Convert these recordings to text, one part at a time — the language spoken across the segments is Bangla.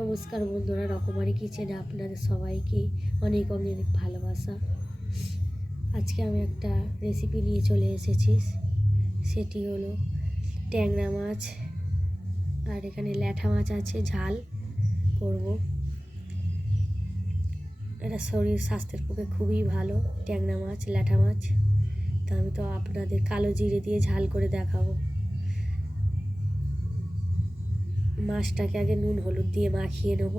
নমস্কার বন্ধুরা, রকমারি কিচেনে আপনাদের সবাইকে অনেক অনেক ভালোবাসা। আজকে আমি একটা রেসিপি নিয়ে চলে এসেছি, সেটি হলো ট্যাংরা মাছ। আর এখানে ল্যাঠা মাছ আছে, ঝাল করব। এটা শরীর স্বাস্থ্যের পক্ষে খুবই ভালো, ট্যাংরা মাছ, ল্যাঠা মাছ। তা আমি তো আপনাদের কালো জিরে দিয়ে ঝাল করে দেখাবো। মাছটাকে আগে নুন হলুদ দিয়ে মাখিয়ে নেব।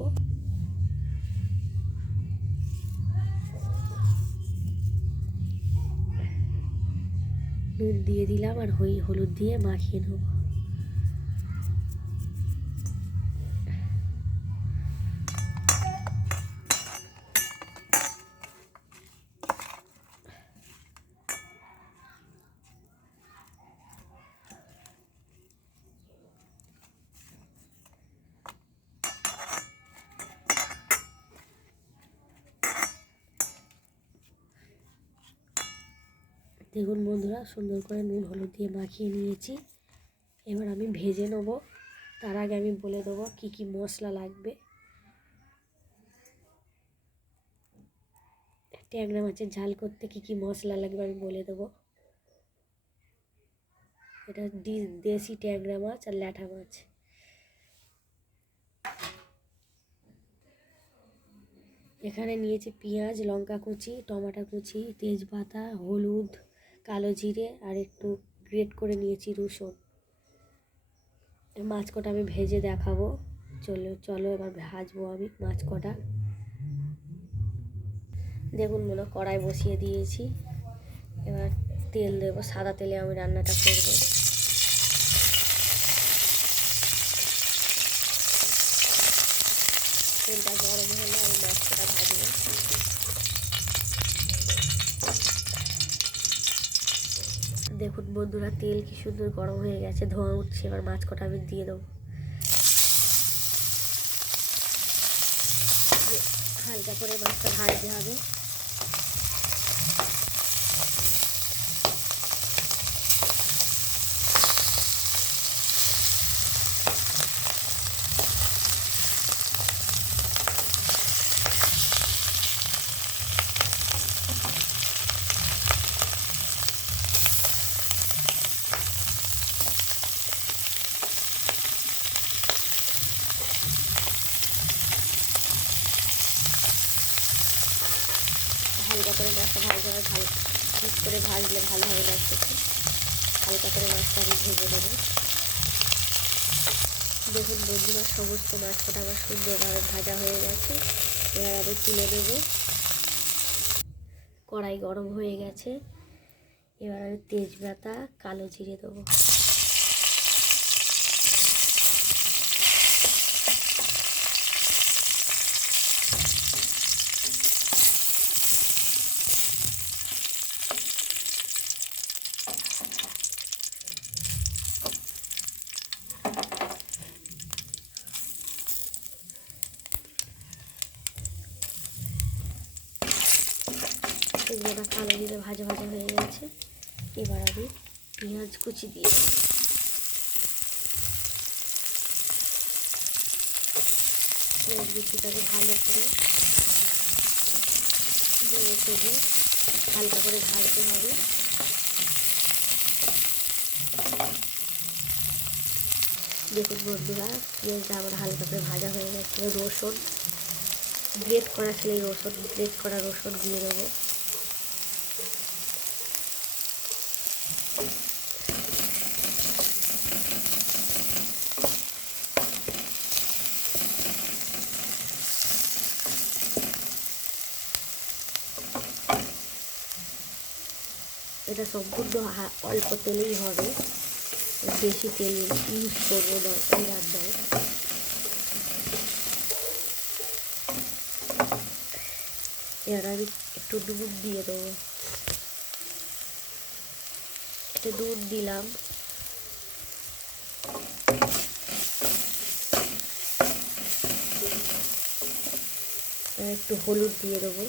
নুন দিয়ে দিলাম আর হলুদ দিয়ে মাখিয়ে নেব। দেখুন বন্ধুরা, সুন্দর করে নুন হলুদ দিয়ে মাখিয়ে নিয়েছি। এবার আমি ভেজে নেব। তার আগে আমি বলে দেবো কি কি মশলা লাগবে। ট্যাংরা মাছের ঝাল করতে কি কি মশলা লাগবে আমি বলে দেবো। এটা দেশি ট্যাংরা মাছ আর ল্যাঠা মাছ। এখানে নিয়েছি পেঁয়াজ, লঙ্কা কুচি, টমেটো কুচি, তেজপাতা, হলুদ, কালো জিরে আর একটু গ্রেট করে নিয়েছি রসুন। মাছ কটা আমি ভেজে দেখাবো। চলো এবার ভাজবো আমি মাছ কটা। দেখুন মনে কড়াই বসিয়ে দিয়েছি। এবার তেল দেবো, সাদা তেলে আমি রান্নাটা করব। তেলটা গরম হলে আমি মাছটা ভাজবো। দেখুন বন্ধুরা, তেল কি সুন্দর গরম হয়ে গেছে, ধোঁয়া উঠছে। এবার মাছ কটা আমি দিয়ে দেবো। হালকা করে মাছটা ভাজতে হবে। হালকা করে মাছটা ভালো ঠিক করে ভাজলে ভালো হবে না খেতে। হালকা করে মাছটা আমি ভেজে নেব। দেখুন বন্ধুরা, সমস্ত মাছ কটা আমার সুন্দরভাবে ভাজা হয়ে গেছে। এবার আমি তুলে নেব। কড়াই গরম হয়ে গেছে। এবার আমি তেজপাতা, কালো জিরে দেবো। তেজপাতা, কালো জিরে ভাজা হয়ে গেছে। এবার আমি পেঁয়াজ কুচি দিয়ে পেঁয়াজ কুচিটাকে ভালো করে নেড়ে চেড়ে হালকা করে ভাজতে হবে। দেখুন বন্ধুরা, পেঁয়াজটা আমার হালকা করে ভাজা হয়ে গেছে। রসুন গ্রেট করা ছিল, গ্রেট করা রসুন দিয়ে দেবো। এটা সম্পূর্ণ অল্প তেলেই হবে, বেশি তেল ইউজ করবো না এই রান্নায়। এবার আমি একটু নুন দিয়ে দেবো। একটু নুন দিলাম। একটু হলুদ দিয়ে দেবো।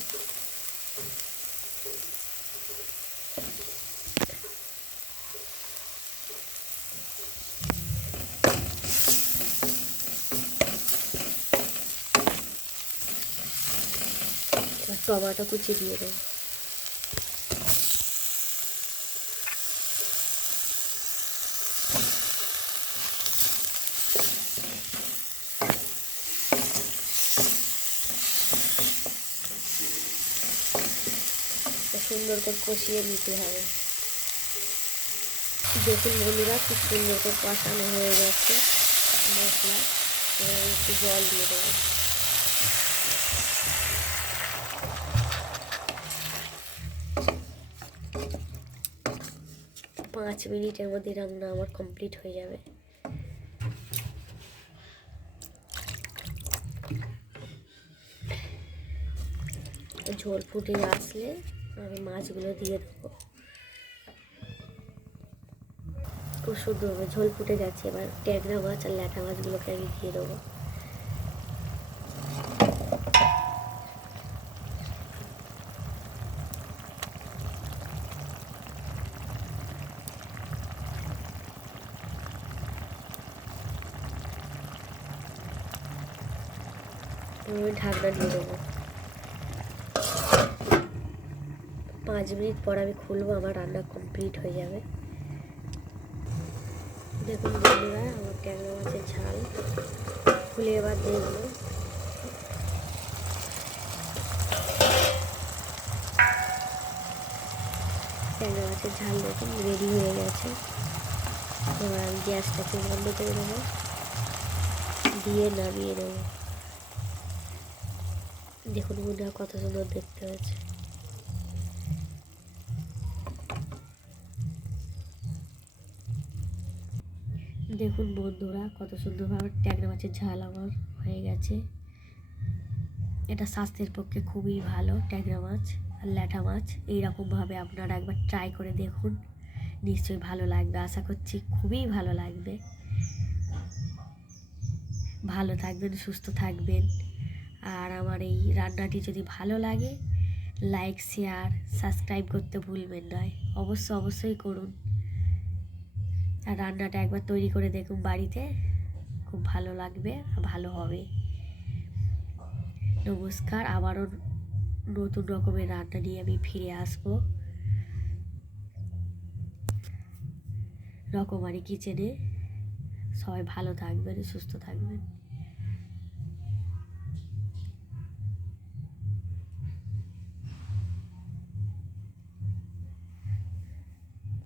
টমেটো কুচি দিয়ে দেবো। সুন্দর করে কষিয়ে নিতে হবে। দেখুন বন্ধুরা, খুব সুন্দর করে কষানো হয়ে গেছে মশলা। এবার একটু জল দিয়ে দেবো। 5 মিনিটের মধ্যে রান্না আমার কমপ্লিট হয়ে যাবে। ঝোল ফুটে আসলে আমি মাছগুলো দিয়ে দেবো। খুব সুন্দরভাবে ঝোল ফুটে যাচ্ছে। এবার ট্যাংরা মাছ আর ল্যাটা মাছগুলোকে আমি দিয়ে দেবো। ঢাকনা দিয়ে দেবো। 5 মিনিট পর আমি খুলবো, আমার রান্না কমপ্লিট হয়ে যাবে। দেখুন বন্ধুরা, আমার ট্যাংরা মাছের ঝাল খুলে এবার দেখবো। ট্যাংরা মাছের ঝাল দেখুন রেডি হয়ে গেছে। এবার আমি গ্যাসটাকে বন্ধ করে দেবো, দিয়ে নামিয়ে দেবো। দেখুন বন্ধুরা, কত সুন্দর দেখতে হয়েছে। দেখুন বন্ধুরা, কত সুন্দরভাবে ট্যাংরা মাছের ঝাল আমার হয়ে গেছে। এটা স্বাস্থ্যের পক্ষে খুবই ভালো। ট্যাংরা মাছ আর ল্যাটা মাছ এইরকমভাবে আপনারা একবার ট্রাই করে দেখুন, নিশ্চয়ই ভালো লাগবে। আশা করছি খুবই ভালো লাগবে। ভালো থাকবেন, সুস্থ থাকবেন। আর আমার এই রান্নাটি যদি ভালো লাগে, লাইক, শেয়ার, সাবস্ক্রাইব করতে ভুলবেন না। অবশ্যই করুন। আর রান্নাটা একবার তৈরি করে দেখুন বাড়িতে, খুব ভালো লাগবে, ভালো হবে। নমস্কার, আবারও নতুন রকমের রান্না নিয়ে আমি ফিরে আসবো রকমারি কিচেনে। সবাই ভালো থাকবেন, সুস্থ থাকবেন।